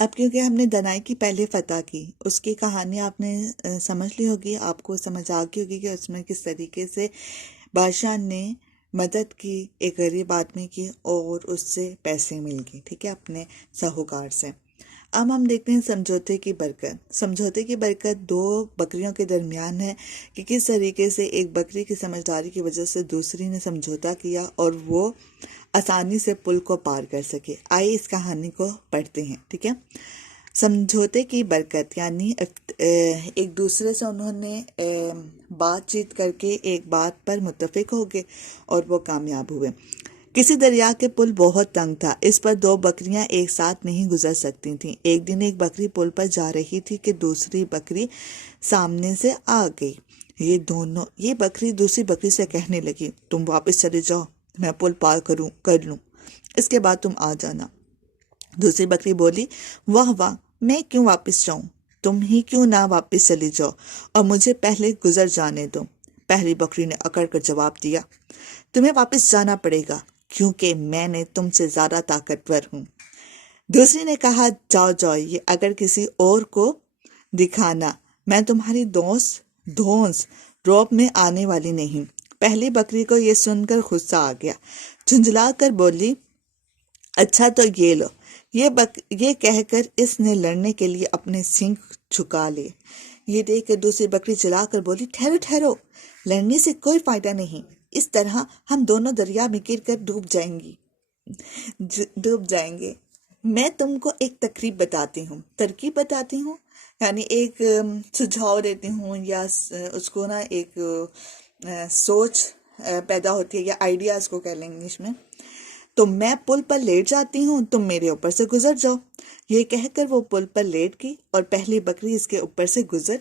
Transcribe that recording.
اب کیونکہ ہم نے دنائی کی پہلے فتح کی، اس کی کہانی آپ نے سمجھ لی ہوگی، آپ کو سمجھ آ گئی ہوگی کہ اس میں کس طریقے سے بادشاہ نے مدد کی ایک غریب آدمی کی اور اس سے پیسے مل گئے، ٹھیک ہے، اپنے ساہوکار سے۔ اب ہم دیکھتے ہیں سمجھوتے کی برکت۔ سمجھوتے کی برکت دو بکریوں کے درمیان ہے کہ کس طریقے سے ایک بکری کی سمجھداری کی وجہ سے دوسری نے سمجھوتا کیا اور وہ آسانی سے پل کو پار کر سکے۔ آئیے اس کہانی کو پڑھتے ہیں، ٹھیک ہے۔ سمجھوتے کی برکت یعنی ایک دوسرے سے انہوں نے بات چیت کر کے ایک بات پر متفق ہو گئے اور وہ کامیاب ہوئے۔ کسی دریا کے پل بہت تنگ تھا، اس پر دو بکریاں ایک ساتھ نہیں گزر سکتی تھیں۔ ایک دن ایک بکری پل پر جا رہی تھی کہ دوسری بکری سامنے سے آ گئی۔ یہ بکری دوسری بکری سے کہنے لگی، تم واپس چلے جاؤ، میں پل پار کر لوں، اس کے بعد تم آ جانا۔ دوسری بکری بولی، واہ واہ، میں کیوں واپس جاؤں؟ تم ہی کیوں نہ واپس چلی جاؤ اور مجھے پہلے گزر جانے دو۔ پہلی بکری نے اکڑ کر جواب دیا، تمہیں واپس جانا پڑے گا کیونکہ میں نے تم سے زیادہ طاقتور ہوں۔ دوسری نے کہا، جاؤ جاؤ، یہ اگر کسی اور کو دکھانا، میں تمہاری دھونس روپ میں آنے والی نہیں۔ پہلی بکری کو یہ سن کر غصہ آ گیا، جھنجھلا کر بولی، اچھا تو یہ لو۔ یہ کہہ کر اس نے لڑنے کے لیے اپنے سینگ جھکا لیے۔ یہ دیکھ کر دوسری بکری چلا کر بولی، ٹھہرو ٹھہرو، لڑنے سے کوئی فائدہ نہیں، اس طرح ہم دونوں دریا میں گر کر ڈوب جائیں گے۔ میں تم کو ایک ترکیب بتاتی ہوں، یعنی ایک سجھاؤ دیتی ہوں، یا اس کو نا ایک سوچ پیدا ہوتی ہے، یا آئیڈیا اس کو کہہ لیں انگلش میں۔ تو میں پل پر لیٹ جاتی ہوں، تم میرے اوپر سے گزر جاؤ۔ یہ کہہ کر وہ پل پر لیٹ گئی اور پہلی بکری اس کے اوپر سے گزر